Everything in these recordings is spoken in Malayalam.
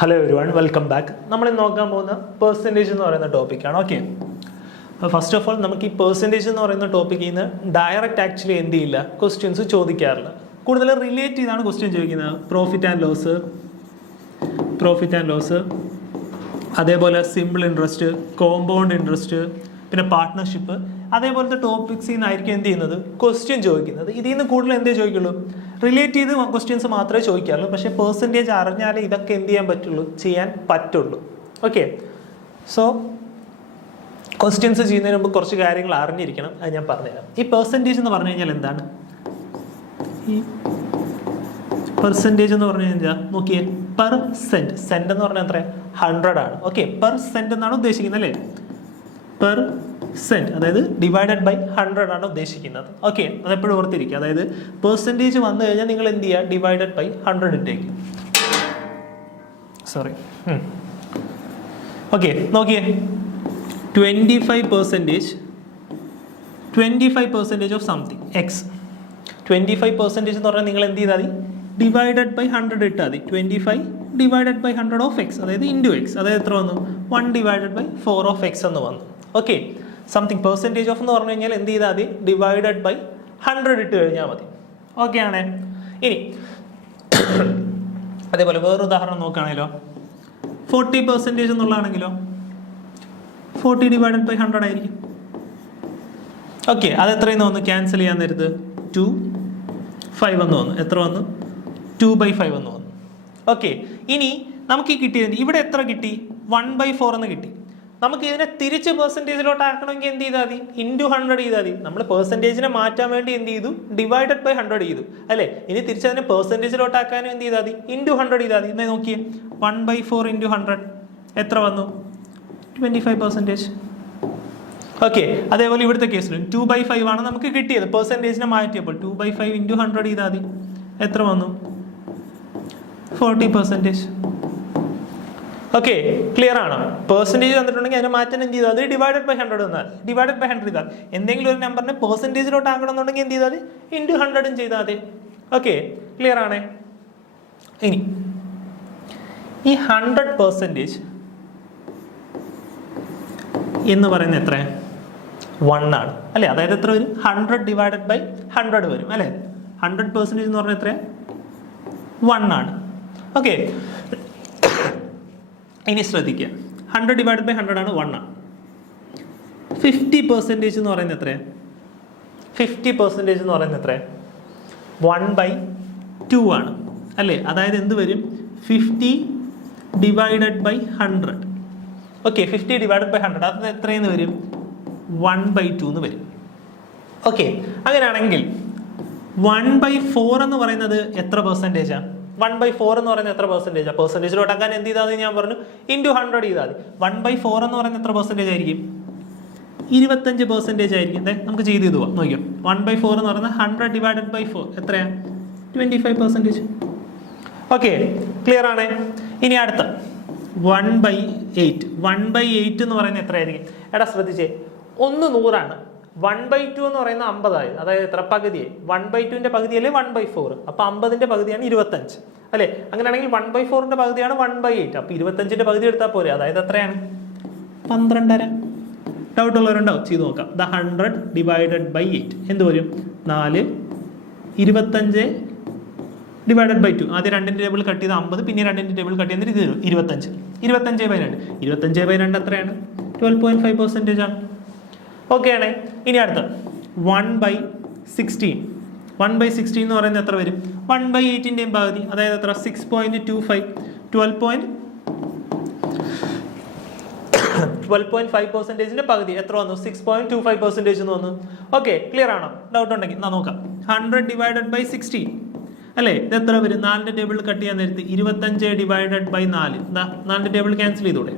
Hello everyone, welcome back. നമ്മൾ നോക്കാൻ പോകുന്ന പെർസെൻറ്റേജ് എന്ന് പറയുന്ന ടോപ്പിക്കാണ്. ഓക്കെ, ഫസ്റ്റ് ഓഫ് ഓൾ നമുക്ക് ഈ പെർസെൻറ്റേജ് എന്ന് പറയുന്ന ടോപ്പിക്കിൽ നിന്ന് ഡയറക്റ്റ് ആക്ച്വലി എന്ത് ചെയ്യില്ല, ക്വസ്റ്റ്യൻസ് ചോദിക്കാറില്ല. കൂടുതൽ റിലേറ്റ് ചെയ്താണ് ക്വസ്റ്റ്യൻ ചോദിക്കുന്നത്. പ്രോഫിറ്റ് ആൻഡ് ലോസ്, അതേപോലെ സിമ്പിൾ ഇൻട്രസ്റ്റ്, കോമ്പൗണ്ട് ഇൻട്രസ്റ്റ്, പിന്നെ പാർട്ട്ണർഷിപ്പ്, അതേപോലത്തെ ടോപ്പിക്സിൽ നിന്നായിരിക്കും എന്ത് ചെയ്യുന്നത്, ക്വസ്റ്റ്യൻ ചോദിക്കുന്നത്. ഇതിൽ നിന്ന് കൂടുതൽ എന്തേ ചോദിക്കുള്ളൂ, റിലേറ്റ് ചെയ്ത് ക്വസ്റ്റ്യൻസ് മാത്രമേ ചോദിക്കാറുള്ളൂ. പക്ഷേ പെർസെൻറ്റേജ് അറിഞ്ഞാലേ ഇതൊക്കെ എന്ത് ചെയ്യാൻ പറ്റുള്ളൂ. ഓക്കെ, സോ ക്വസ്റ്റ്യൻസ് ചെയ്യുന്നതിന് മുമ്പ് കുറച്ച് കാര്യങ്ങൾ അറിഞ്ഞിരിക്കണം. അത് ഞാൻ പറഞ്ഞുതരാം. ഈ പെർസെൻറ്റേജ് എന്ന് പറഞ്ഞു കഴിഞ്ഞാൽ എന്താണ്? ഈ പെർസെൻറ്റേജ് എന്ന് പറഞ്ഞു കഴിഞ്ഞാൽ നോക്കിയേ, പെർസെൻറ്റ്, സെൻറ്റ് എന്ന് പറഞ്ഞാൽ എത്ര, 100 ആണ്. ഓക്കെ, പെർസെൻറ്റ് എന്നാണ് ഉദ്ദേശിക്കുന്നത് അല്ലേ? പെർസെൻറ്റ്, അതായത് ഡിവൈഡഡ് ബൈ 100 ആണ് ഉദ്ദേശിക്കുന്നത്. ഓക്കെ, അതെപ്പോഴും ഓർത്തിരിക്കുക. അതായത് പെർസെൻറ്റേജ് വന്നു കഴിഞ്ഞാൽ നിങ്ങൾ എന്ത് ചെയ്യുക, ഡിവൈഡഡ് ബൈ 100 ഇട്ടേക്ക്. സോറി. ഓക്കെ, നോക്കിയേ, 25% ഓഫ് സംതിങ് എക്സ്. 25% എന്ന് പറഞ്ഞാൽ നിങ്ങൾ എന്ത് ചെയ്താൽ മതി, ഡിവൈഡഡ് ബൈ 100 ഇട്ടാൽ മതി. 25 ഡിവൈഡഡ് ബൈ 100 ഓഫ് എക്സ്, അതായത് ഇൻറ്റു എക്സ്, അതായത് എത്ര വന്നു, 1 ഡിവൈഡഡ് ബൈ 4 ഓഫ് എക്സ് എന്ന് വന്നു. ഓക്കെ, സംതിങ് പെർസെൻറ്റേജ് ഓഫ് എന്ന് പറഞ്ഞു കഴിഞ്ഞാൽ എന്ത് ചെയ്താൽ മതി, ഡിവൈഡഡ് ബൈ 100 ഇട്ട് കഴിഞ്ഞാൽ മതി. ഓക്കെ ആണേ. ഇനി അതേപോലെ വേറൊരു ഉദാഹരണം നോക്കുകയാണെങ്കിലോ, 40% എന്നുള്ളതാണെങ്കിലോ 40 ഡിവൈഡഡ് ബൈ 100 ആയിരിക്കും. ഓക്കെ, അത് എത്രയെന്ന് വന്നു, ക്യാൻസൽ ചെയ്യാൻ നേരത്ത് 2/5 എന്ന് വന്നു. എത്ര വന്നു, 2/5 എന്ന് വന്നു. ഓക്കെ, ഇനി നമുക്ക് ഈ കിട്ടിയതിന് ഇവിടെ എത്ര കിട്ടി, 1/4 എന്ന് കിട്ടി. നമുക്ക് ഇതിനെ തിരിച്ച് പെർസെൻറ്റേജിലോട്ട് ആക്കണമെങ്കിൽ എന്ത് ചെയ്താൽ മതി, ഇൻറ്റു 100 ചെയ്താൽ മതി. നമ്മൾ പെർസെൻറ്റേജിനെ മാറ്റാൻ വേണ്ടി എന്ത് ചെയ്തു, ഡിവൈഡഡ് ബൈ 100 ചെയ്തു അല്ലേ? ഇനി തിരിച്ചതിനെ പെർസെൻറ്റേജിലോട്ട് ആക്കാനും എന്ത് ചെയ്താൽ മതി, ഇൻറ്റു 100 ചെയ്താൽ മതി. എന്നാൽ നോക്കിയേ, 1/4 ഇൻറ്റു 100 എത്ര വന്നു, 25%. ഓക്കെ, അതേപോലെ ഇവിടുത്തെ കേസിലും 2/5 ആണ് നമുക്ക് കിട്ടിയത്. പെർസെൻറ്റേജിനെ മാറ്റിയപ്പോൾ 2/5 ഇൻറ്റു 100 ചെയ്താൽ മതി. എത്ര വന്നു, 40%. ഓക്കെ, ക്ലിയർ ആണോ? പെർസെൻറ്റേജ് തന്നിട്ടുണ്ടെങ്കിൽ അതിനെ മാറ്റാൻ എന്ത് ചെയ്താൽ മതി, ഡിവൈഡഡ് ബൈ 100 എന്നാൽ ഡിവൈഡഡ് ബൈ 100 ചെയ്താൽ. എന്തെങ്കിലും ഒരു നമ്പറിനെ പെർസെൻറ്റേജിലോട്ട് ആക്കണമെന്നുണ്ടെങ്കിൽ എന്ത് ചെയ്താൽ മതി, ഇൻറ്റു 100 ചെയ്താൽ മതി. ഓക്കെ, ക്ലിയർ ആണേ. ഇനി ഈ 100% എന്ന് പറയുന്നത് എത്ര, 1 ആണ് അല്ലേ? അതായത് എത്ര വരും, 100 ഡിവൈഡഡ് ബൈ 100 വരും അല്ലേ? 100% എന്ന് പറഞ്ഞാൽ എത്ര, 1 ആണ്. ഓക്കെ, ഇനി ശ്രദ്ധിക്കുക, 100 ഡിവൈഡഡ് ബൈ 100 ആണ്, 1 ആണ്. 50% എന്ന് പറയുന്നത് എത്ര, 50% എന്ന് പറയുന്നത് എത്ര, 1/2 ആണ് അല്ലേ? അതായത് എന്ത് വരും, 50 divided by 100. Okay, 50 divided by 100 അത് എത്രയെന്ന് വരും, 1/2 എന്ന് വരും. ഓക്കെ, അങ്ങനെയാണെങ്കിൽ 1/4 എന്ന് പറയുന്നത് എത്ര പെർസെൻറ്റേജാണ്? 1/4 എന്ന് പറയുന്നത് എത്ര പെർസെൻറ്റേജാണ്? പെർസെൻറ്റേജിലോട്ടാക്കാൻ എന്ത് ചെയ്താൽ ഞാൻ പറഞ്ഞു, ഇൻറ്റു 100 ചെയ്താൽ മതി. 1/4 എന്ന് പറയുന്നത് എത്ര പെർസെൻറ്റേജ് ആയിരിക്കും, 25% ആയിരിക്കും. നമുക്ക് ചെയ്ത് പോവാം, നോക്കിയോ. 1/4 എന്ന് പറയുന്നത് 100 ഡിവൈഡഡ് ബൈ 4 എത്രയാണ്, 25%. ഓക്കെ, ക്ലിയർ ആണേ. ഇനി അടുത്ത 1/8. 1/8 എന്ന് പറയുന്നത് എത്രയായിരിക്കും? എടാ ശ്രദ്ധിച്ചേ, 1 100 1/2 എന്ന് പറയുന്നത് 50 ആയി. അതായത് എത്ര, പകുതിയായി. 1/2ന്റെ പകുതിയല്ലേ 1/4, അപ്പൊ 50ന്റെ പകുതിയാണ് 25 അല്ലെ? അങ്ങനെയാണെങ്കിൽ 1/4ന്റെ പകുതിയാണ് 1/8. അപ്പൊ 25ന്റെ പകുതി എടുത്താൽ പോരെ, അതായത് എത്രയാണ്, 12.5. ഡൗട്ട് ഉള്ളവരുണ്ടാവും, ചെയ്ത് നോക്കാം. 100 ഡിവൈഡഡ് ബൈ 8 എന്ത് വരും, 4. 25 ഡിവൈഡഡ് ബൈ 2, ആദ്യം 2ന്റെ ടേബിൾ കട്ട് ചെയ്ത് 50, പിന്നെ 2ന്റെ ടേബിൾ കട്ട് ചെയ്തിട്ട് ഇത് 25. 25/2 25/2 എത്രയാണ്, 12.5% ആണ്. ഓക്കെ ആണേ. ഇനി അടുത്ത 1/16. 1/16 എന്ന് പറയുന്നത് എത്ര വരും, 1/8ന്റെയും പകുതി, അതായത് എത്ര, 6.25. 12.5%ന്റെ പകുതി എത്ര വന്നു, 6.25% എന്ന് വന്നു. ഓക്കെ, ക്ലിയർ ആണോ? ഡൗട്ട് ഉണ്ടെങ്കിൽ നോക്കാം. 100 ഡിവൈഡഡ് ബൈ 16 അല്ലേ? ഇത് എത്ര വരും, 4ന്റെ ടേബിൾ കട്ട് ചെയ്യാൻ നേരത്ത് 25 ഡിവൈഡഡ് ബൈ 4. 4ന്റെ ടേബിൾ ക്യാൻസൽ ചെയ്തൂടെ,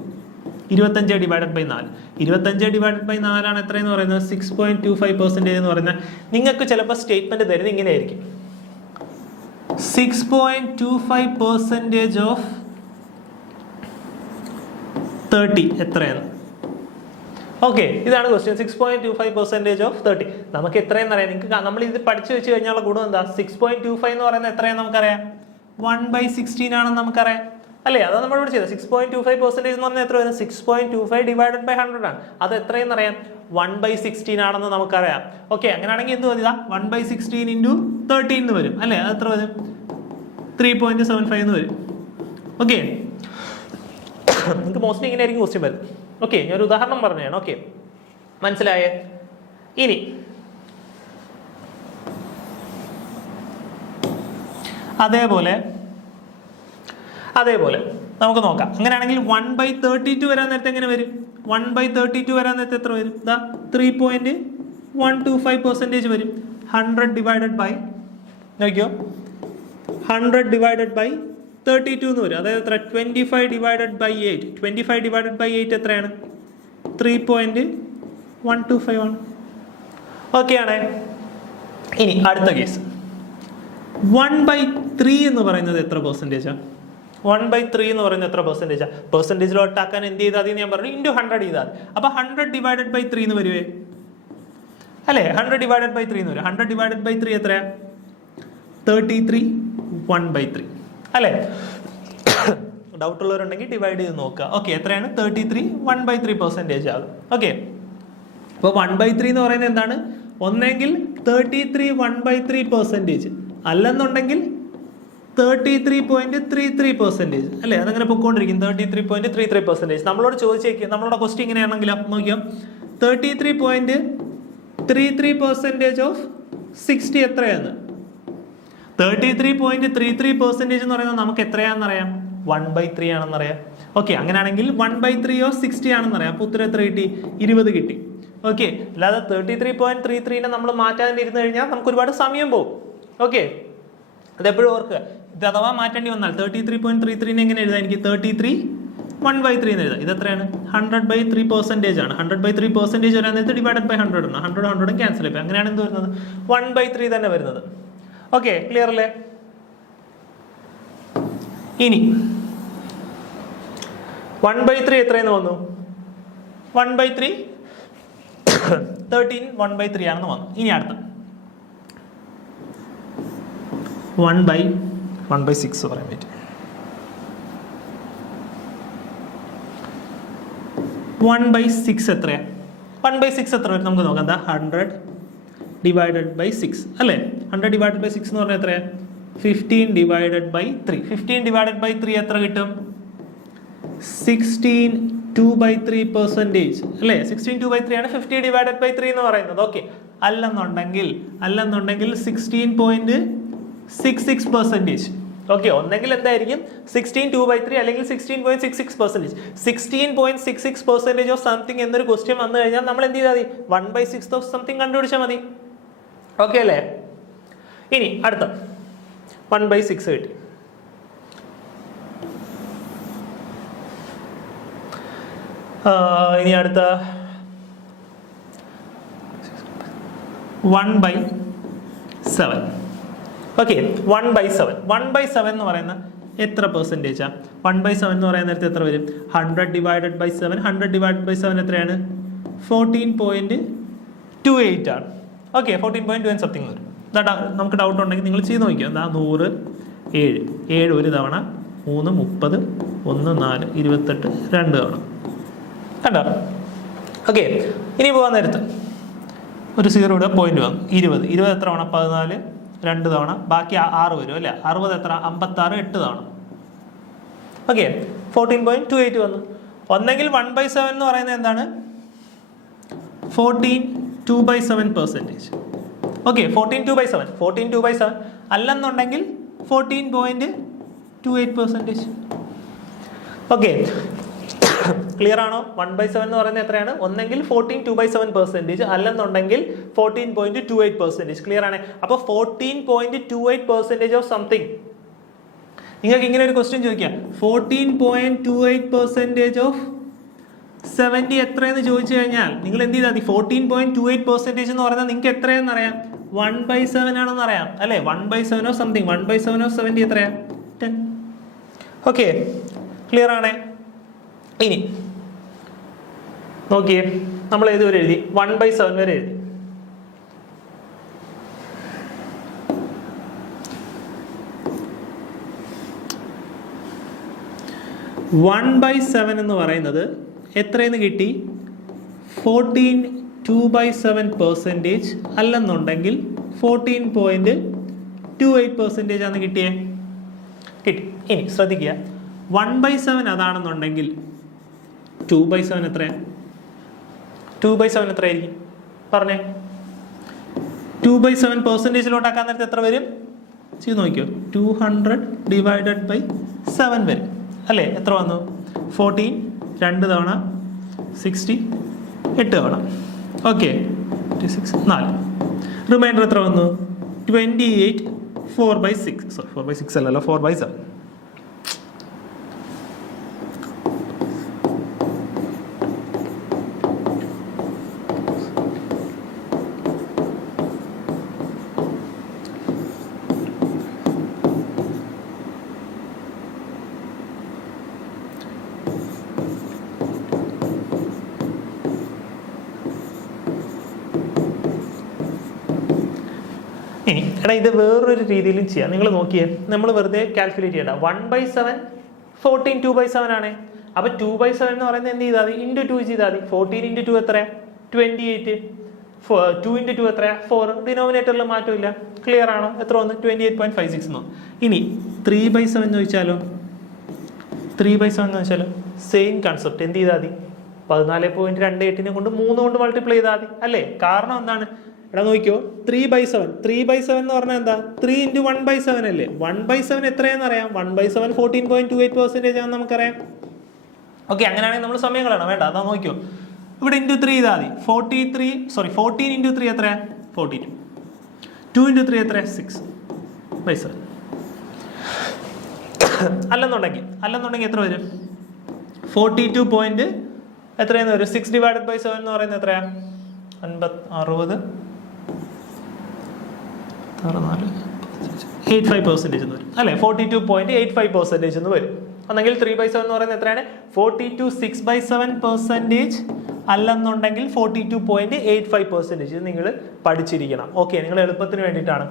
25 ഡിവൈഡഡ് ബൈ 4. 25 ഡിവൈഡഡ് ബൈ 4 ആണ് എത്രയെന്ന് പറയുന്നത്, 6.25% എന്ന് പറയുന്നത്. നിങ്ങൾക്ക് ചിലപ്പോൾ സ്റ്റേറ്റ്മെന്റ് തരുന്നത് ഇങ്ങനെയായിരിക്കും, 6.25% ഓഫ് 30 എത്രയാണ്? ഓക്കെ, ഇതാണ് ക്വസ്റ്റ്യൻ. 6.25% ഓഫ് 30 നമുക്ക് എത്രയെന്ന് അറിയാം. നിങ്ങൾക്ക് നമ്മൾ ഇത് പഠിച്ചു വെച്ച് കഴിഞ്ഞാൽ ഗുണം എന്താ, 6.25 എന്ന് പറയുന്നത് എത്രയാണെന്ന് നമുക്കറിയാം, 1/16 ആണെന്ന് നമുക്കറിയാം. അല്ലേ? അതാണ് നമ്മളിവിടെ ചെയ്തത്. 6.25% എന്ന് പറഞ്ഞാൽ എത്ര വരും? 6.25 ഡിവൈഡഡ് ബൈ 100 ആണ്. അത് എത്രയെന്ന് അറിയാം? 1/16 ആണെന്ന് നമുക്കറിയാം. ഓക്കെ, അങ്ങനെയാണെങ്കിൽ എന്ത് മതി? 1/16 ഇൻറ്റു 13 എന്ന് വരും അല്ലേ? അത് എത്ര വരും? 3.75 എന്ന് വരും. ഓക്കെ, നിങ്ങൾക്ക് മോസ്റ്റ്ലി ഇങ്ങനെ ആയിരിക്കും ക്വസ്റ്റ്യൻ വരുന്നത്. ഓക്കെ, ഞാനൊരു ഉദാഹരണം പറഞ്ഞതാണ്. ഓക്കെ, മനസ്സിലായേ? ഇനി അതേപോലെ നമുക്ക് നോക്കാം. അങ്ങനെയാണെങ്കിൽ 1/32 വരാൻ നേരത്തെ എങ്ങനെ വരും? 1/32 വരാൻ നേരത്തെ എത്ര വരും? 3.125% വരും. 100 ഡിവൈഡഡ് ബൈ നോക്കിയോ, 100 ഡിവൈഡഡ് ബൈ 32 എന്ന് വരും. അതായത് എത്ര? 25 ഡിവൈഡഡ് ബൈ 8. 25 ഡിവൈഡഡ് ബൈ 8 എത്രയാണ്? 3.125 ആണ്. ഓക്കെ ആണ്. ഇനി അടുത്ത കേസ് 1/3 എന്ന് പറയുന്നത് എത്ര പെർസെൻറ്റേജാണ്? 1/3 എന്ന് പറയുന്നത് എത്ര പെർസെൻറ്റേജാണ്? പെർസെൻറ്റേജിലോട്ടാക്കാൻ എന്ത് ചെയ്താൽ മതി? ഞാൻ പറഞ്ഞു ഇൻറ്റു 100 ചെയ്താൽ. അപ്പോൾ 100 ഡിവൈഡഡ് ബൈ 3 എന്ന് വരുവേ അല്ലേ? 100 ഡിവൈഡഡ് ബൈ 3 എന്ന് വരും. 100 ഡിവൈഡഡ് ബൈ 3 എത്രയാണ്? 33 1/3 അല്ലേ? ഡൗട്ട് ഉള്ളവരുണ്ടെങ്കിൽ ഡിവൈഡ് ചെയ്ത് നോക്കുക. ഓക്കെ, എത്രയാണ്? 33 1/3% ആകും. ഓക്കെ, അപ്പോൾ 1/3 എന്ന് പറയുന്നത് എന്താണ്? ഒന്നെങ്കിൽ 33 1/3%, അല്ലെന്നുണ്ടെങ്കിൽ 33.33% അല്ലേ? അതങ്ങനെ പൊക്കോണ്ടിരിക്കും. 33.33%. നമ്മളോട് ചോദിച്ചേക്കും, നമ്മളോട് ക്വസ്റ്റ്യൻ ഇങ്ങനെയാണെങ്കിലോ നോക്കിയോ, 33.33% ഓഫ് 60 എത്രയാണ്? 33.33% എന്ന് പറയുന്നത് നമുക്ക് എത്രയാണെന്നറിയാം? 1/3 ആണെന്നറിയാം. ഓക്കെ, അങ്ങനെയാണെങ്കിൽ 1/3 ഓഫ് 60 ആണെന്നറിയാം. അപ്പോൾ ഉത്തരം എത്ര കിട്ടി? 20 കിട്ടി. ഓക്കെ, അല്ലാതെ 33.33നെ നമ്മൾ മാറ്റാൻ ഇരുന്ന് കഴിഞ്ഞാൽ നമുക്ക് ഒരുപാട് സമയം പോകും. ഓക്കെ, അതെപ്പോഴും ഓർക്കുക. ഇത് അഥവാ മാറ്റേണ്ടി വന്നാൽ 33.33നെ എങ്ങനെ എഴുതാം? എനിക്ക് 33 1/3 എന്ന് എഴുതാം. ഇത് എത്രയാണ്? 100/3% ആണ്. 100/3% വരാൻ നേരത്തെ ഡിവൈഡഡ് ബൈ 100 ആണ്. 100 ക്യാൻസൽ ചെയ്യും. അങ്ങനെയാണ് എന്ത് വരുന്നത്? 1/3 തന്നെ വരുന്നത്. ഓക്കെ, ക്ലിയർ അല്ലേ? ഇനി 1/3 എത്രയെന്ന് വന്നു? 1/3 13 1/3 ആണെന്ന് വന്നു. ഇനി അടുത്ത 1/6 പറയാൻ പറ്റും. 1/6 എത്രയാണ്? 1/6 എത്ര വരും? നമുക്ക് നോക്കാം. 100 ഡിവൈഡഡ് ബൈ 6 അല്ലേ? 100 ഡിവൈഡഡ് ബൈ 6 എന്ന് പറഞ്ഞാൽ എത്രയാണ്? 15 ഡിവൈഡഡ് ബൈ 3. 15 ഡിവൈഡഡ് ബൈ 3 എത്ര കിട്ടും? 16 2/3% അല്ലേ? 16 2/3 ആണ് 50 ഡിവൈഡഡ് ബൈ 3 എന്ന് പറയുന്നത്. ഓക്കെ, അല്ലെന്നുണ്ടെങ്കിൽ 16.66%. ഓക്കെ, ഒന്നെങ്കിൽ എന്തായിരിക്കും? 16 2/3 അല്ലെങ്കിൽ 16.66%. 16.66% ഓഫ് സംതിങ് എന്നൊരു ക്വസ്റ്റ്യൻ വന്നു കഴിഞ്ഞാൽ നമ്മൾ എന്ത് ചെയ്താൽ മതി? 1/6 ഓഫ് സംതിങ് കണ്ടുപിടിച്ചാൽ മതി. ഓക്കെ അല്ലേ? ഇനി അടുത്ത 1/6 കിട്ടി. ഇനി അടുത്ത 1/7. ഓക്കെ, 1/7. 1/7 എന്ന് പറയുന്ന എത്ര പെർസെൻറ്റേജാണ്? 1/7 എന്ന് പറയുന്ന നേരത്തെ എത്ര വരും? 100 ഡിവൈഡഡ് ബൈ 7. 100 ഡിവൈഡഡ് ബൈ 7 എത്രയാണ്? 14.28 ആണ്. ഓക്കെ, 14.2 സംതിങ് വരും. നമുക്ക് ഡൗട്ട് ഉണ്ടെങ്കിൽ നിങ്ങൾ ചെയ്ത് നോക്കിയോ. 100 7 ഒരു തവണ, 3 30 1 4 28 2 തവണ കണ്ടോ? ഓക്കെ, ഇനി പോകാൻ നേരത്ത് ഒരു 0 ഇവിടെ പോയിന്റ് വന്നു. 20 എത്ര തവണ? 14 2 തവണ, ബാക്കി 6 വരും അല്ലേ? 60 എത്ര? 56 8 തവണ. ഓക്കെ, 14.28 വന്നു. ഒന്നെങ്കിൽ 1/7 എന്ന് പറയുന്നത് എന്താണ്? 14 2/7%. ഓക്കെ, 14 2/7 അല്ലെന്നുണ്ടെങ്കിൽ 14.28%. ഓക്കെ, ക്ലിയർ ആണോ? 1/7 എന്ന് പറയുന്നത് എത്രയാണ്? ഒന്നെങ്കിൽ 14 2/7%, അല്ലെന്നുണ്ടെങ്കിൽ 14.28%. ക്ലിയർ ആണ്? അപ്പോൾ 14.28% ഓഫ് സംതിങ്. നിങ്ങൾക്ക് ഇങ്ങനെ ഒരു ക്വസ്റ്റ്യൻ ചോദിക്കാം, 14.28% ഓഫ് 70 എത്രയെന്ന് ചോദിച്ചു കഴിഞ്ഞാൽ നിങ്ങൾ എന്ത് ചെയ്താൽ മതി? 14.28% എന്ന് പറയുന്നത് നിങ്ങൾക്ക് എത്രയെന്ന് അറിയാം? 1/7 ആണെന്ന് അറിയാം അല്ലേ? 1/7 ഓഫ് സംതിങ്. 1/7 ഓഫ് 70 എത്രയാണ്? 10. ഓക്കെ, ക്ലിയർ ആണേ? ഇനി നോക്കിയേ, നമ്മൾ ഏതുവരെ എഴുതി? 1/7 വരെ എഴുതി. 1/7 എന്ന് പറയുന്നത് എത്രയെന്ന് കിട്ടി? 14.2/7% അല്ലെന്നുണ്ടെങ്കിൽ 14.28% ആണ് കിട്ടിയേ. കിട്ടി. ഇനി ശ്രദ്ധിക്കുക, 1/7 അതാണെന്നുണ്ടെങ്കിൽ 2/7 എത്രയാണ്? 2/7 എത്രയായിരിക്കും പറഞ്ഞേ? 2/7%ലോട്ടാക്കാൻ നേരത്തെ എത്ര വരും? ചെയ്ത് നോക്കിയോ. 200/7 വരും അല്ലേ? എത്ര വന്നു? 14 2 തവണ 60 8 തവണ. ഓക്കെ, 4. റിമൈൻഡർ എത്ര വന്നു? 28 4/6. സോറി 4/6 അല്ലല്ലോ, 4/7. ഇനി എടാ ഇത് വേറൊരു രീതിയിലും ചെയ്യാം. നിങ്ങൾ നോക്കിയേ, നമ്മൾ വെറുതെ കാൽക്കുലേറ്റ് ചെയ്യണ്ട. 1/7 14 2/7 ആണ്. അപ്പൊ 2/7 എന്ന് പറയുന്നത് എന്ത് ചെയ്താൽ മതി? ഇൻറ്റു 2 ചെയ്താൽ മതി. 14 × 2 എത്രയാ? 28. 2 × 2 എത്രയാ? 4. ഡിനോമിനേറ്ററിൽ മാറ്റമില്ല. ക്ലിയർ ആണോ? എത്ര വന്നു? 28.56 എന്നോ. ഇനി 3/7 എന്ന് ചോദിച്ചാലോ? 3/7 എന്ന് വെച്ചാലോ സെയിം കൺസെപ്റ്റ്. എന്ത് ചെയ്താൽ മതി? 14.28 കൊണ്ട് 3 കൊണ്ട് മൾട്ടിപ്ലൈ ചെയ്താൽ മതി അല്ലേ? കാരണം എന്താണ്? എടാ നോക്കിയോ, 3/7 എന്ന് പറഞ്ഞാൽ എന്താ? 3 × 1/7 അല്ലേ? 1/7 എത്രയാണെന്ന് അറിയാം. 1/7 14.28% ആണെന്ന് നമുക്കറിയാം. ഓക്കെ, അങ്ങനെയാണെങ്കിൽ നമ്മൾ സമയം കളയണം, വേണ്ട. അതാ നോക്കിയോ, ഇവിടെ ഇൻറ്റു 3 ചെയ്താൽ മതി. 14 × 3 എത്രയാ? 42. 2 × 3 എത്രയാ? 6/7. അല്ലെന്നുണ്ടെങ്കിൽ എത്ര വരും? 42 എത്രയെന്ന് വരും? 6/7 എന്ന് പറയുന്നത് എത്രയാ? 85% എന്ന് വരും അല്ലെ? 42.85% എന്ന് വരും. അല്ലെങ്കിൽ 3/7 എന്ന് പറയുന്നത് എത്രയാണ്? 42.6/7%. അല്ലെന്നുണ്ടെങ്കിൽ 42.85%. ഇത് നിങ്ങൾ പഠിച്ചിരിക്കണം. ഓക്കെ, നിങ്ങൾ എളുപ്പത്തിന് വേണ്ടിയിട്ടാണ്.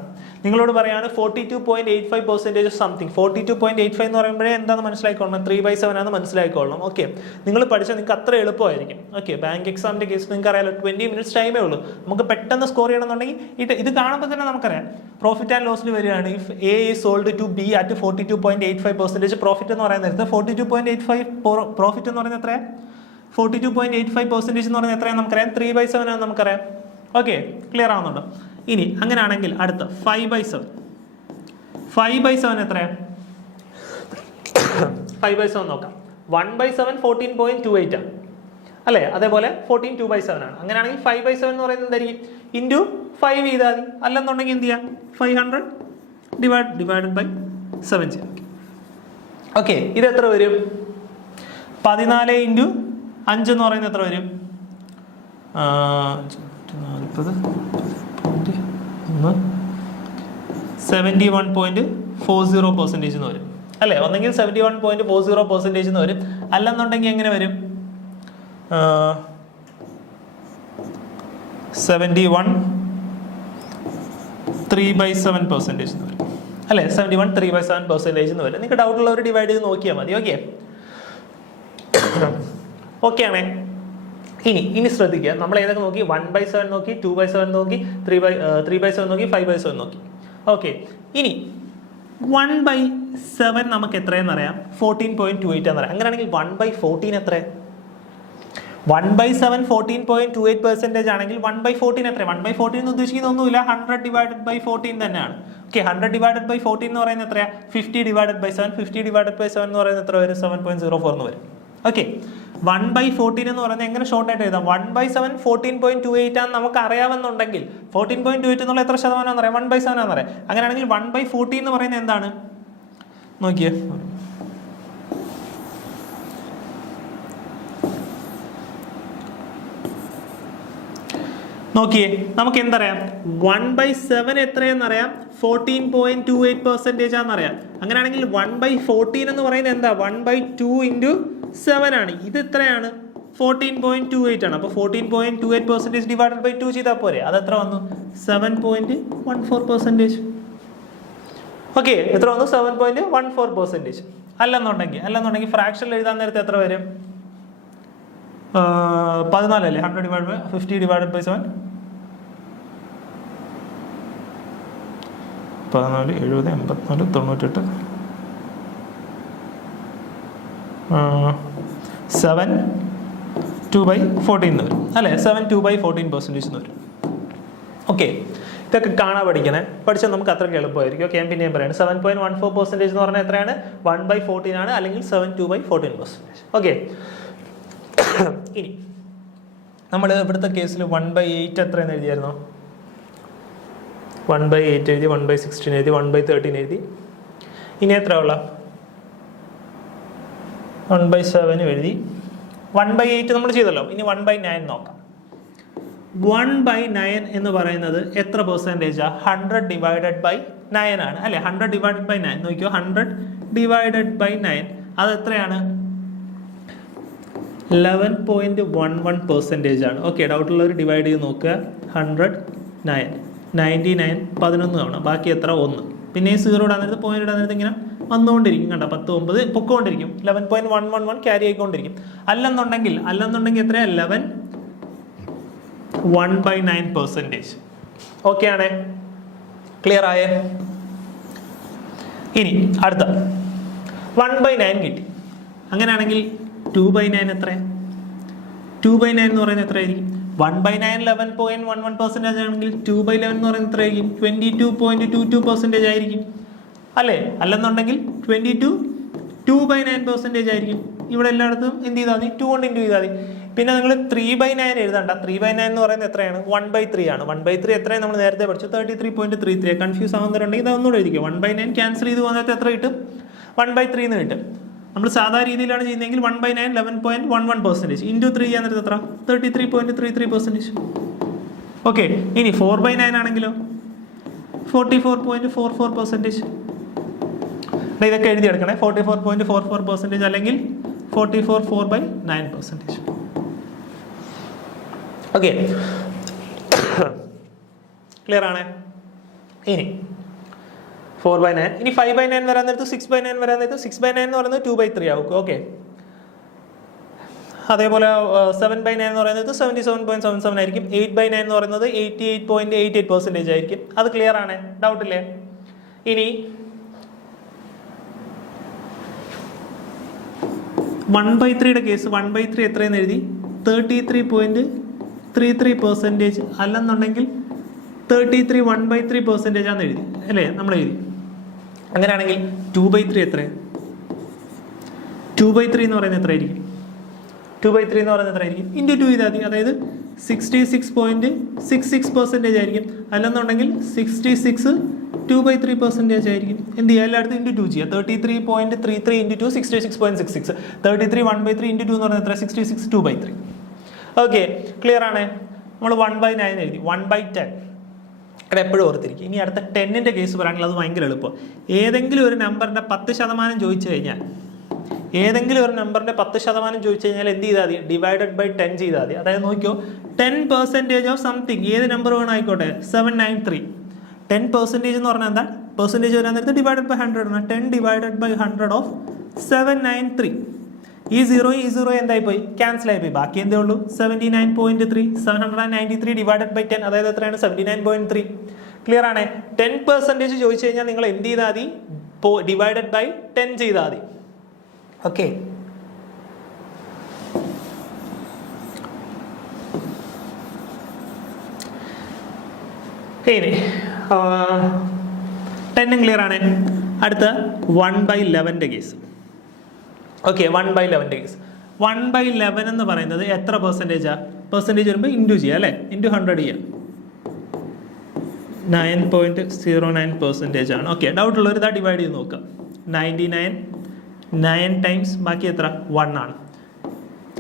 നിങ്ങളോട് പറയാണ് 42.85% സംതിങ്. 42.85 എന്ന് പറയുമ്പോഴേ എന്താണെന്ന് മനസ്സിലാക്കിക്കൊള്ളണം. 3/7 ആണെന്ന് മനസ്സിലാക്കിക്കൊള്ളണം. ഓക്കെ, നിങ്ങൾ പഠിച്ചാൽ നിങ്ങൾക്ക് അത്ര എളുപ്പമായിരിക്കും. ഓക്കെ, ബാങ്ക് എക്സാമിന്റെ കേസ് നിങ്ങൾക്ക് അറിയാലോ, 20 minutes ടൈമേ ഉള്ളൂ. നമുക്ക് പെട്ടെന്ന് സ്കോർ ചെയ്യണമെന്നുണ്ടെങ്കിൽ ഇത് കാണുമ്പോൾ തന്നെ നമുക്കറിയാം. പ്രോഫിറ്റ് ആൻഡ് ലോസിൽ വരികയാണ്. If A is sold to B at 42.85% profit എന്ന് പറയുന്ന നേരത്തെ 42.85 പ്രോഫിറ്റ് എന്ന് പറയുന്നത് എത്രയാണ്? 42.85% എന്ന് പറയുന്നത് എത്രയാണ് നമുക്കറിയാം? 3/7 ആണെന്ന് നമുക്കറിയാം. ഓക്കെ, ക്ലിയർ ആവുന്നുണ്ടോ? ഇനി അങ്ങനെയാണെങ്കിൽ അടുത്ത 5/7 എത്രയാണ്? 5/7 നോക്കാം. 1/7 14.28 ആണ് അല്ലേ? അതേപോലെ 14 2/7 ആണ്. അങ്ങനെയാണെങ്കിൽ 5/7 എന്ന് പറയുന്നത് എന്തായിരിക്കും? ഇൻറ്റു 5 ചെയ്താൽ മതി. അല്ലെന്നുണ്ടെങ്കിൽ എന്ത് ചെയ്യാം? 500 ഡിവൈഡഡ് ബൈ 7 ചെയ്യാം. ഓക്കെ, ഇത് എത്ര വരും? 14 × 5 എന്ന് പറയുന്നത് എത്ര വരും? 71.40% എന്ന് വരും അല്ലേ? ഒന്നെങ്കിൽ 71.40% എന്ന് വരും. അല്ലെന്നുണ്ടെങ്കിൽ എങ്ങനെ വരും? 71 3/7% എന്ന് വരും അല്ലേ? 71 3/7% എന്ന് വരും. നിങ്ങൾക്ക് ഡൗട്ട് ഉള്ളവർ ഡിവൈഡ് ചെയ്ത് നോക്കിയാൽ മതി. ഓക്കെ, ഓക്കെ ആണേ. ഇനി ശ്രദ്ധിക്കുക, നമ്മൾ ഏതൊക്കെ നോക്കി? 1/7 നോക്കി, 2/7 നോക്കി, 3/7 നോക്കി, 5/7 നോക്കി. ഓക്കെ, ഇനി 1/7 നമുക്ക് എത്രയെന്ന് അറിയാം? 14.28 എന്നറിയാം. അങ്ങനെയാണെങ്കിൽ 1/14 എത്ര? 1/7 14.28% ആണെങ്കിൽ 1/14 എത്ര? 1/14 എന്ന് ഉദ്ദേശിക്കുന്ന ഒന്നുമില്ല, 100/14 തന്നെയാണ്. ഓക്കെ, 100/14 എന്ന് പറയുന്നത് എത്രയാ? 50/7. 50/7 എന്ന് പറയുന്നത് എത്ര വരും? 7.04 എന്ന് വരും. ഓക്കെ, 1/14 എന്ന് പറയുന്നത് എങ്ങനെ ഷോർട്ട് ആയിട്ട് എഴുതാം? 1/7 14.28 ആണ് നമുക്ക് അറിയാമെന്നുണ്ടെങ്കിൽ 14.28 എന്നുള്ള എത്ര ശതമാനം എന്നറിയാം? 1/7 എന്നറിയാം. അങ്ങനെയാണെങ്കിൽ 1/14 എന്ന് പറയുന്നത് എന്താണ്? നോക്കിയേ, നമുക്ക് എന്തറിയാം? 1/7 എത്രയെന്നറിയാം? 14.28% ആണെന്നറിയാം. അങ്ങനെയാണെങ്കിൽ 1/14 എന്ന് പറയുന്നത് എന്താ? 1/2 × 7 ആണ്. ഇത് എത്രയാണ്? 14.28 ആണ്. അപ്പോൾ 14.28% ഡിവൈഡഡ് ബൈ 2 ചെയ്താൽ പോരെ? അത് എത്ര വന്നു? 7.14%. ഓക്കെ, എത്ര വന്നു? 7.14%. അല്ലെന്നുണ്ടെങ്കിൽ ഫ്രാക്ഷനിൽ എഴുതാൻ നേരത്തെ എത്ര വരും? 14 അല്ലേ? 100 ഡിവൈഡ് ബൈ 50 ഡിവൈഡഡ് ബൈ 7 14 70 84 98 7 2/14 എന്ന് വരും അല്ലേ? 7 2/14% എന്ന് വരും. ഓക്കെ, ഇതൊക്കെ കാണാൻ പഠിച്ചാൽ നമുക്ക് അത്രയ്ക്ക് എളുപ്പമായിരിക്കും. ഓക്കെ, ഞാൻ പിന്നെയും പറയുന്നത് 7.14% എന്ന് പറഞ്ഞാൽ എത്രയാണ്? 1/14 ആണ്, അല്ലെങ്കിൽ 7 2/14%. ഓക്കെ, ഇനി നമ്മൾ ഇവിടുത്തെ കേസിൽ 1/8 എത്രയെന്ന് എഴുതിയായിരുന്നോ? 1/8 എഴുതി, 1/16 എഴുതി, 1/13 എഴുതി. ഇനി എത്ര ഉള്ള? 1/7 എഴുതി. 1/8 നമ്മൾ ചെയ്തല്ലോ. ഇനി 1/9 നോക്കാം. 1/9 എന്ന് പറയുന്നത് എത്ര പെർസെൻറ്റേജാ? 100 ഡിവൈഡഡ് ബൈ 9 ആണ് അല്ലേ? 100 ഡിവൈഡഡ് ബൈ 9 നോക്കിയോ. 100 ഡിവൈഡഡ് ബൈ 9 അത് എത്രയാണ്? 11.11% ആണ്. ഓക്കെ, ഡൗട്ടുള്ളവർ ഡിവൈഡ് ചെയ്ത് നോക്കുക. 100 9 99 11 തവണ, ബാക്കി എത്ര? 1. പിന്നെ ഈ 0 ഇടാൻ നേരത്ത് പോയിന്റ് ഇടാൻ നേരത്ത് ഇങ്ങനെ വന്നുകൊണ്ടിരിക്കും. കണ്ടോ, 10 9 പൊക്കോണ്ടിരിക്കും. 11.111 ക്യാരി ആയിക്കൊണ്ടിരിക്കും. അല്ലെന്നുണ്ടെങ്കിൽ എത്രയാ? 11 1/9%. ഓക്കെ ആണേ? ക്ലിയർ ആയേ? ഇനി അടുത്ത 1/9 കിട്ടി. അങ്ങനെയാണെങ്കിൽ 2/9 എത്രയാണ്? 2/9 എന്ന് പറയുന്നത് എത്രയായിരിക്കും? 1/9 11.11% ആണെങ്കിൽ 2/11 എന്ന് പറയുന്നത് എത്രയായിരിക്കും? 22.22% ആയിരിക്കും അല്ലേ? അല്ലെന്നുണ്ടെങ്കിൽ 2/9% ആയിരിക്കും. ഇവിടെ എല്ലായിടത്തും എന്ത് ചെയ്താൽ മതി? 2 കൊണ്ട് ഇൻറ്റു ചെയ്താൽ മതി. പിന്നെ നിങ്ങൾ 3/9 എഴുതണ്ട. 3/9 എന്ന് പറയുന്നത് എത്രയാണ്? 1/3 ആണ്. 1/3 എത്രയാണ്? നമ്മൾ നേരത്തെ പഠിച്ചു 33.33. കൺഫ്യൂസ് ആവുന്നവരുണ്ടെങ്കിൽ ഇത് ഒന്നുകൂടെ എഴുതിക്കുക. 1/9 ക്യാൻസൽ ചെയ്ത് പോകുന്നത് എത്ര കിട്ടും? 1/3 എന്ന് കിട്ടും. നമ്മൾ സാധാരണ രീതിയിലാണ് ചെയ്യുന്നതെങ്കിൽ 1/9 11.11% ഇൻറ്റു 3 ചെയ്യാൻ നേരത്തെ എത്ര? 33.33%. ഓക്കെ, ഇനി 4/9 ആണെങ്കിലോ 44.44%. ഇതൊക്കെ എഴുതിയെടുക്കണേ. 44.44% അല്ലെങ്കിൽ 44 4/9%. ഓക്കെ, ക്ലിയർ ആണ്? ഇനി 4/9. ഇനി 5/9 വരാൻ നേരത്ത് 6/9 വരാൻ നേരത്ത് 6/9 എന്ന് പറയുന്നത് 2/3 ആവും. ഓക്കെ, അതേപോലെ 7/9 എന്ന് പറയുന്നത് 77.77 ആയിരിക്കും. 8/9 എന്ന് പറയുന്നത് 88.88% ആയിരിക്കും. അത് ക്ലിയർ ആണ്? ഡൗട്ട് ഇല്ലേ? ഇനി 1/3 കേസ് 1/3 എത്രയെന്ന് എഴുതി? 33.33%. അല്ലെന്നുണ്ടെങ്കിൽ 33 1/3% ആണെന്ന് എഴുതി അല്ലേ? നമ്മൾ എഴുതി. അങ്ങനെയാണെങ്കിൽ 2/3 എത്രയാണ്? 2/3 എന്ന് പറയുന്നത് എത്രയായിരിക്കും? 2/3 എന്ന് പറയുന്നത് എത്രയായിരിക്കും? ഇൻറ്റു 2 ചെയ്താൽ മതി. അതായത് 66.66% ആയിരിക്കും. അല്ലെന്നുണ്ടെങ്കിൽ 66 2/3% ആയിരിക്കും. എന്ത് ചെയ്യുക? എല്ലായിടത്തും ഇൻറ്റു 2 ചെയ്യുക. 33.33 ഇൻറ്റു 2 66.66. 33 1/3 ഇൻറ്റു 2 എന്ന് പറയുന്നത് എത്ര? 66 2/3. ഓക്കെ, ക്ലിയർ ആണ്? നമ്മൾ 1/9 എഴുതി. 1/10 ഇവിടെ എപ്പോഴും ഓർത്തിരിക്കും. ഇനി അടുത്ത 10ന്റെ കേസ് പറയുകയാണെങ്കിൽ അത് ഭയങ്കര എളുപ്പം. ഏതെങ്കിലും ഒരു നമ്പറിൻ്റെ 10% ചോദിച്ചു കഴിഞ്ഞാൽ എന്ത് ചെയ്താൽ മതി? ഡിവൈഡഡ് ബൈ 10 ചെയ്താൽ മതി. അതായത് നോക്കിയോ, 10% ഓഫ് സംതിങ്, ഏത് നമ്പർ വേണം ആയിക്കോട്ടെ, 793. 10% എന്ന് പറഞ്ഞാൽ എന്താ? പെർസെൻറ്റേജ് വരാൻ നേരത്തെ ഡിവൈഡഡ് ബൈ 100 ആണ്. 10 ഡിവൈഡഡ് ബൈ 100 ഓഫ് 793. ഈ 0 എന്തായി പോയി? ക്യാൻസൽ ആയി പോയി. ബാക്കി എന്തേ ഉള്ളൂ? 79.3. 793 ഡിവൈഡഡ് ബൈ 10 അതായത് എത്രയാണ്? 79.3. ക്ലിയർ ആണ്? 10% ചോദിച്ചു കഴിഞ്ഞാൽ നിങ്ങൾ എന്ത് ചെയ്താൽ മതി? ഡിവൈഡഡ് ബൈ 10 ചെയ്താൽ മതി. ഓക്കെ, ഇനി 10 ക്ലിയർ ആണ്? അടുത്ത 1/11 കേസ്. Okay, 1/11 case. 1/11 എന്ന് പറയുന്നത് എത്ര പെർസെൻറ്റേജാ? പെർസെൻറ്റേജ് വരുമ്പോൾ ഇൻറ്റു ചെയ്യുക അല്ലേ? ഇൻറ്റു 100 ചെയ്യുക. 9.09% ആണ്. ഓക്കെ, ഡൗട്ട് ഉള്ളവർ ഇതാ ഡിവൈഡ് ചെയ്ത് നോക്കുക. 99 9 ടൈംസ് ബാക്കി എത്ര? 1 ആണ്.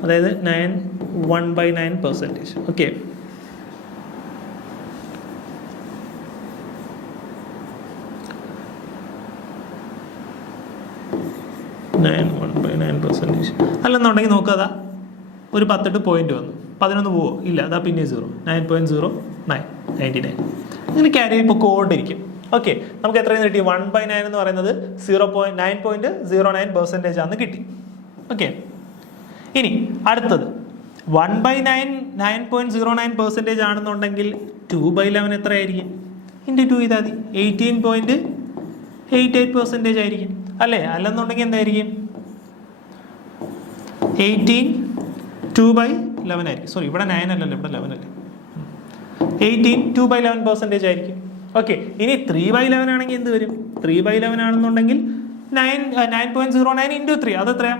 അതായത് 1/9%. ഓക്കെ, അല്ലെന്നുണ്ടെങ്കിൽ നോക്കുക, ഒരു 10 പോയിന്റ് വന്നു, 11 പോവോ? ഇല്ല, അതാ പിന്നെ 0. 9.09 99 അങ്ങനെ ക്യാരി പൊക്കോണ്ടിരിക്കും. ഓക്കെ, നമുക്ക് എത്രയും കിട്ടി? 1/9 എന്ന് പറയുന്നത് 9.09% ആണെന്ന് കിട്ടി. ഓക്കെ, ഇനി അടുത്തത് 1/9 9.09% ആണെന്നുണ്ടെങ്കിൽ 2/11 എത്രയായിരിക്കും? ഇൻറ്റു 2 ചെയ്താൽ മതി, 18.88% ആയിരിക്കും അല്ലേ? അല്ലെന്നുണ്ടെങ്കിൽ എന്തായിരിക്കും? 18 2/11 ആയിരിക്കും. സോറി, ഇവിടെ 9 അല്ലല്ലോ, ഇവിടെ 11 അല്ലേ. 18 2/11% ആയിരിക്കും. ഓക്കെ, ഇനി 3/11 ആണെങ്കിൽ എന്ത് വരും? 3/11 ആണെന്നുണ്ടെങ്കിൽ 9.09 ഇൻറ്റു 3, അതെത്രയാ?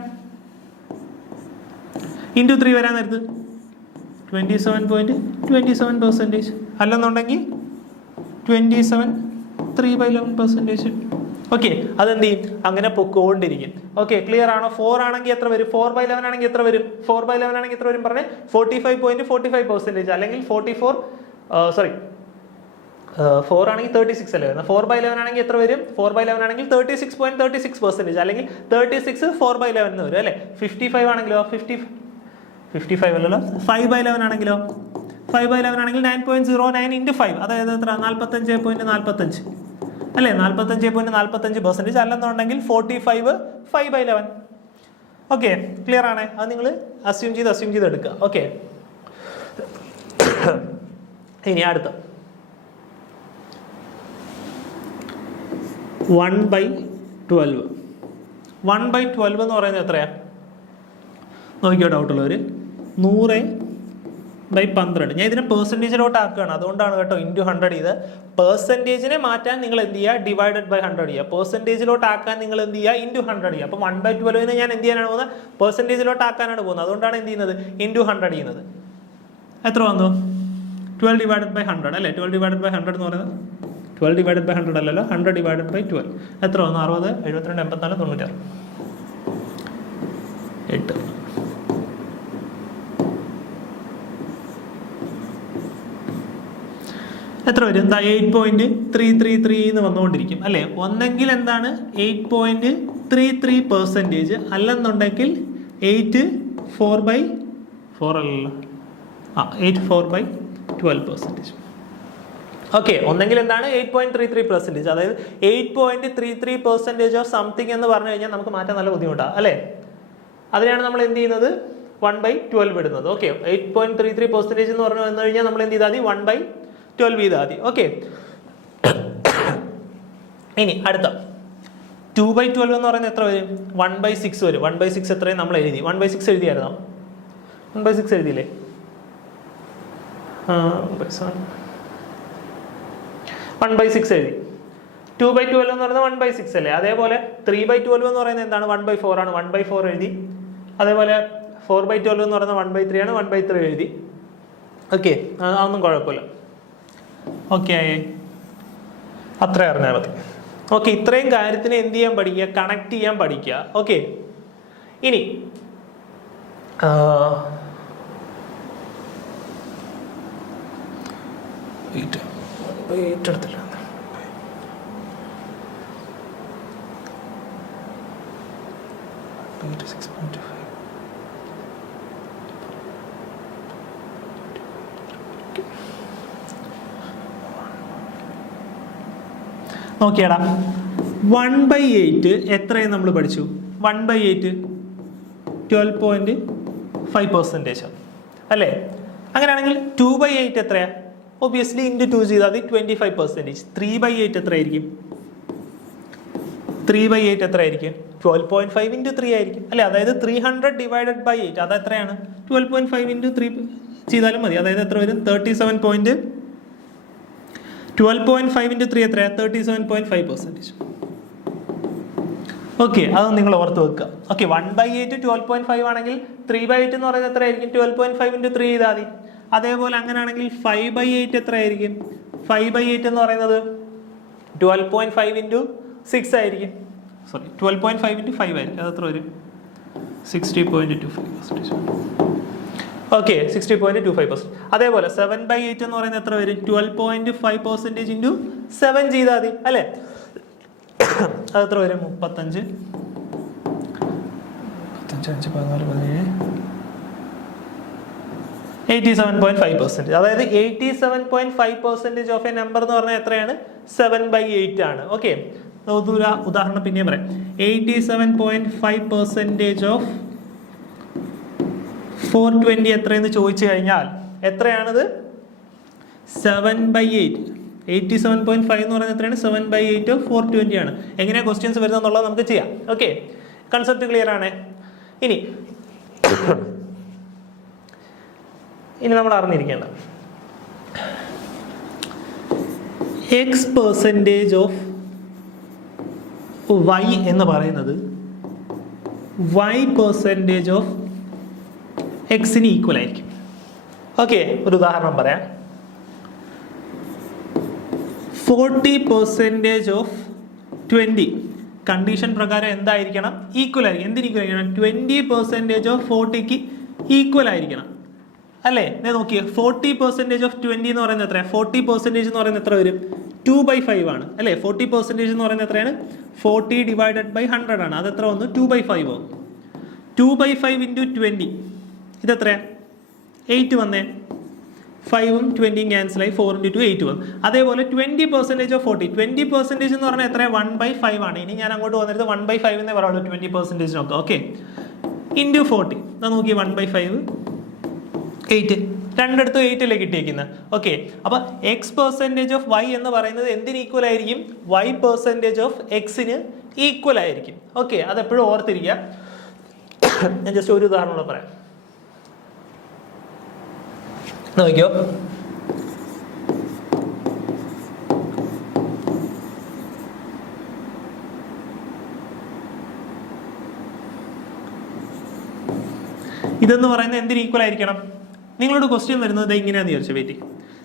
ഇൻറ്റു 3 വരാൻ നേരത്ത് 27.27%. അല്ലെന്നുണ്ടെങ്കിൽ 27 3/11%. ഓക്കെ, അതെന്ത് ചെയ്യും? അങ്ങനെ പൊക്കോണ്ടിരിക്കും. ഓക്കെ, ക്ലിയർ ആണോ? 4 ആണെങ്കിൽ എത്ര വരും? 4/11 ആണെങ്കിൽ എത്ര വരും? 4/11 ആണെങ്കിൽ എത്ര വരും പറഞ്ഞേ? 45.45%. അല്ലെങ്കിൽ 4 ആണെങ്കിൽ 36 അല്ലേ വരുന്നത്. 4/11 ആണെങ്കിൽ എത്ര വരും? 4/11 ആണെങ്കിൽ 36.36%. അല്ലെങ്കിൽ 36 4/11 എന്ന് വരും അല്ലേ? 55 ആണെങ്കിലോ? 55 അല്ലല്ലോ. 5/11 ആണെങ്കിലോ? 5/11 ആണെങ്കിൽ 9.09 ഇൻറ്റു 5, അതായത് എത്ര? 45.45 അല്ലേ? 45.45%. അല്ലെന്നുണ്ടെങ്കിൽ 45 5/11. ഓക്കെ, ക്ലിയർ ആണ്? അത് നിങ്ങൾ അസ്യൂം ചെയ്ത് എടുക്കുക. ഓക്കെ, ഇനി അടുത്ത 1/12. 1/12 എന്ന് പറയുന്നത് എത്രയാ? നോക്കിയോ, ഡൗട്ടുള്ളവർ. 100/12. ഞാൻ ഇതിനെ പെർസെൻറ്റേജിലോട്ട് ആക്കുകയാണ്, അതുകൊണ്ടാണ് കേട്ടോ ഇൻറ്റു 100 ചെയ്ത്. പെർസെൻറ്റേജിനെ മാറ്റാൻ നിങ്ങൾ എന്ത് ചെയ്യുക? ഡിവൈഡഡ് ബൈ 100 ചെയ്യുക. പെർസെൻറ്റേജിലോട്ട് ആക്കാൻ നിങ്ങൾ എന്ത് ചെയ്യുക? ഇൻറ്റു 100 ചെയ്യുക. അപ്പം 1/12 ഞാൻ എന്ത് ചെയ്യാനാണ് പോകുന്നത്? പെർസെൻറ്റേജിലോട്ട് ആക്കാനാണ് പോകുന്നത്. അതുകൊണ്ടാണ് എന്ത് ചെയ്യുന്നത്? ഇൻറ്റു 100 ചെയ്യുന്നത്. എത്ര വന്നു? 12/100 അല്ലേ? 12/100 എന്ന് പറയുന്നത് 12/100 അല്ലല്ലോ, 100/12. എത്ര വന്നു? 60, 72, 84, 96, 8. എത്ര വരും? എന്താ? 8.333 എന്ന് വന്നുകൊണ്ടിരിക്കും അല്ലേ? ഒന്നെങ്കിൽ എന്താണ്? 8.33%, അല്ലെന്നുണ്ടെങ്കിൽ 4/4 അല്ലല്ലോ, 4/12%. ഓക്കെ, ഒന്നെങ്കിൽ എന്താണ്? 8.33%, അതായത് 8.33% ഓഫ് സംതിങ് എന്ന് പറഞ്ഞു കഴിഞ്ഞാൽ നമുക്ക് മാറ്റാൻ നല്ല ബുദ്ധിമുട്ടാണ് അല്ലേ? അതിനാണ് നമ്മൾ എന്ത് ചെയ്യുന്നത്? 1/12 ഇടുന്നത്. ഓക്കെ, 8.33% എന്ന് പറഞ്ഞു വന്നു കഴിഞ്ഞാൽ നമ്മൾ എന്ത് ചെയ്താൽ മതി? 1/12 ചെയ്താൽ മതി. ഓക്കെ, ഇനി അടുത്ത 2/12 എന്ന് പറയുന്നത് എത്ര വരും? 1/6 വരും. 1/6 എത്രയും നമ്മൾ എഴുതി. 1/6 എഴുതിയായിരുന്നോ? 1/6 എഴുതിയില്ലേ? 1/6 എഴുതി. 2/12 എന്ന് പറയുന്നത് 1/6 അല്ലേ? അതേപോലെ 3/12 എന്ന് പറയുന്നത് എന്താണ്? 1/4 ആണ്. 1/4 എഴുതി. അതേപോലെ 4/12 എന്ന് പറയുന്നത് 1/3 ആണ്. 1/3 എഴുതി. ഓക്കെ, അതൊന്നും കുഴപ്പമില്ല. ഓക്കെ, അത്ര അറിഞ്ഞാൽ മതി. ഓക്കെ, ഇത്രയും കാര്യത്തിന് എന്ത് ചെയ്യാൻ പഠിക്കുക? കണക്ട് ചെയ്യാൻ പഠിക്കുക. ഓക്കെ, ഇനി ഏറ്റെടുത്തില്ല. നോക്കിയാടാ, 1/8 എത്രയും നമ്മൾ പഠിച്ചു? 1/8 12.5% അല്ലേ? അങ്ങനെയാണെങ്കിൽ 2/8 എത്രയാ? ഒബിയസ്ലി ഇൻറ്റു 2 ചെയ്താൽ മതി, 25%. 3/8 എത്രയായിരിക്കും? 3/8 എത്രയായിരിക്കും? 12.5 ഇൻറ്റു 3 ആയിരിക്കും അല്ലേ? അതായത് 300/8. അത് എത്രയാണ്? 12.5 ഇൻറ്റു 3 ചെയ്താലും മതി. അതായത് എത്ര വരും? 12.5 ഇൻറ്റു 3 എത്രയാ? 37.5%. ഓക്കെ, അത് നിങ്ങൾ ഓർത്ത് വെക്കുക. ഓക്കെ, 1/8 12.5 ആണെങ്കിൽ 3/8 എന്ന് പറയുന്നത് എത്രയായിരിക്കും? 12.5 ഇൻറ്റു 3 ചെയ്താൽ മതി. അതേപോലെ അങ്ങനെയാണെങ്കിൽ 5/8 എത്രയായിരിക്കും? 5/8 എന്ന് പറയുന്നത് 12.5 ഇൻറ്റു 6 ആയിരിക്കും. സോറി, 12.5 ഇൻറ്റു 5 ആയിരിക്കും. അത് എത്ര വരും? 60.25%. ഓക്കെ, 60.25%. അതേപോലെ 7/8 എന്ന് പറയുന്നത് എത്ര വരും? 12.5% ഇൻറ്റു 7 ചെയ്താൽ മതി അല്ലേ? അത് എത്ര വരും? 35, 5, 14, 17, 87.5%. അതായത് 87.5% ഓഫ് എ നമ്പർ എന്ന് പറഞ്ഞാൽ എത്രയാണ്? 7/8 ആണ്. ഓക്കെ, ഉദാഹരണം പിന്നെയും പറയാം. 87.5% ഓഫ് 420 എത്രയെന്ന് ചോദിച്ചു കഴിഞ്ഞാൽ എത്രയാണത്? 7/8. 87.5 എന്ന് പറയുന്നത് എത്രയാണ്? 7/8 ഓഫ് 420 ആണ്. എങ്ങനെയാണ് ക്വസ്റ്റ്യൻസ് വരുന്നത് എന്നുള്ളത് നമുക്ക് ചെയ്യാം. ഓക്കെ, കൺസെപ്റ്റ് ക്ലിയർ ആണ്. ഇനി നമ്മൾ അറിഞ്ഞിരിക്കേണ്ട x% ഓഫ് y എന്ന് പറയുന്നത് y% ഓഫ് എക്സിന് ഈക്വൽ ആയിരിക്കും. ഓക്കെ, ഒരു ഉദാഹരണം പറയാം. 40% ഓഫ് 20 കണ്ടീഷൻ പ്രകാരം എന്തായിരിക്കണം? ഈക്വൽ ആയിരിക്കും. എന്തിന് ഈക്വൽ ആയിരിക്കണം? 20% ഓഫ് 40ക്ക് ഈക്വൽ ആയിരിക്കണം അല്ലേ? നോക്കിയേ, 40% ഓഫ് 20 എന്ന് പറയുന്നത് എത്രയാണ്? 40% എന്ന് പറയുന്നത് എത്ര വരും? 2/5 ആണ് അല്ലേ? 40% എന്ന് പറയുന്നത് എത്രയാണ്? 40 ഡിവൈഡഡ് ബൈ 100 ആണ്. അത് എത്ര വന്നു? 2/5 വന്നു. 2/5 ഇൻറ്റു 20 ഇതെത്രയാണ്? 8 വന്നേ. 5ഉം 20യും ക്യാൻസലായി. 4 ഇൻറ്റു 2 8 വന്നു. അതേപോലെ 20% ഓഫ് 40, 20% എന്ന് പറഞ്ഞാൽ എത്രയാണ്? 1/5 ആണ്. ഇനി ഞാൻ അങ്ങോട്ട് വന്നിട്ട് 1/5 എന്നേ പറയുള്ളൂ 20% നോക്കാം. ഓക്കെ, ഇൻറ്റു 40 നോക്കി 1/5 8, രണ്ടിടത്തും 8 അല്ലേ കിട്ടിയേക്കുന്നത്. ഓക്കെ, അപ്പോൾ x% ഓഫ് y എന്ന് പറയുന്നത് എന്തിന് ഈക്വൽ ആയിരിക്കും? y% ഓഫ് എക്സിന് ഈക്വൽ ആയിരിക്കും. ഓക്കെ, അതെപ്പോഴും ഓർത്തിരിക്കുക. ഞാൻ ജസ്റ്റ് ഒരു ഉദാഹരണം കൂടെ പറയാം. നോക്കിയോ, ഇതെന്ന് പറയുന്നത് എന്തിന് ഈക്വൽ ആയിരിക്കണം? നിങ്ങളോട് ക്വസ്റ്റ്യൻ വരുന്നത് ഇങ്ങനെയാണെന്ന് വിചാരിച്ചു. വെയിറ്റ്,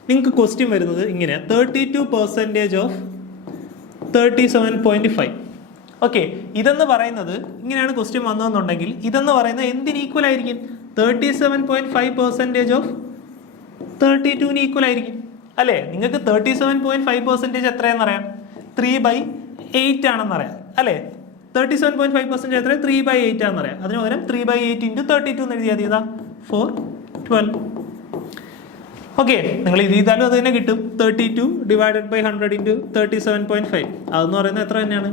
നിങ്ങൾക്ക് ക്വസ്റ്റ്യൻ വരുന്നത് ഇങ്ങനെ 32% ഓഫ് 37.5. ഓക്കെ, ഇതെന്ന് പറയുന്നത് ഇങ്ങനെയാണ് ക്വസ്റ്റ്യൻ വന്നതെന്നുണ്ടെങ്കിൽ ഇതെന്ന് പറയുന്നത് എന്തിന് ഈക്വൽ ആയിരിക്കും? 37.5% ഓഫ് 32ന് ഈക്വൽ ആയിരിക്കും അല്ലേ? നിങ്ങൾക്ക് 37.5% എത്രയാണെന്ന് അറിയാം? 3/8 ആണെന്ന് അറിയാം അല്ലേ? 37.5% എത്ര? 3/8 ആണെന്ന് അറിയാം. അതിന് പകരം 3/8 ഇൻറ്റു 32 എന്ന് എഴുതിയാൽ മതി. 412. ഓക്കെ, നിങ്ങൾ ഇത് ചെയ്താലും അത് തന്നെ കിട്ടും. 32 ഡിവൈഡഡ് ബൈ 100 ഇൻറ്റു 37.5 അതെന്ന് പറയുന്നത് എത്ര തന്നെയാണ്?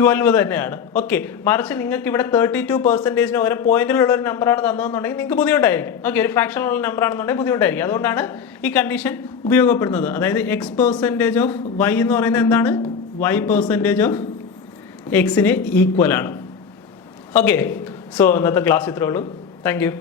12 തന്നെയാണ്. ഓക്കെ, മറിച്ച് നിങ്ങൾക്ക് ഇവിടെ 32%-ന് പകരം പോയിന്റിലുള്ള ഒരു നമ്പറാണ് തന്നതെന്നുണ്ടെങ്കിൽ നിങ്ങൾക്ക് ബുദ്ധിമുട്ടായിരിക്കും. ഓക്കെ, ഒരു ഫ്രാക്ഷനുള്ള നമ്പർ ആണെന്നുണ്ടെങ്കിൽ ബുദ്ധിമുട്ടായിരിക്കും. അതുകൊണ്ടാണ് ഈ കണ്ടീഷൻ ഉപയോഗപ്പെടുന്നത്. അതായത് x% ഓഫ് y എന്ന് പറയുന്നത് എന്താണ്? y% ഓഫ് എക്സിന് ഈക്വൽ ആണ്. ഓക്കെ, സോ ഇന്നത്തെ ക്ലാസ് ഇത്രേ ഉള്ളൂ. Thank you.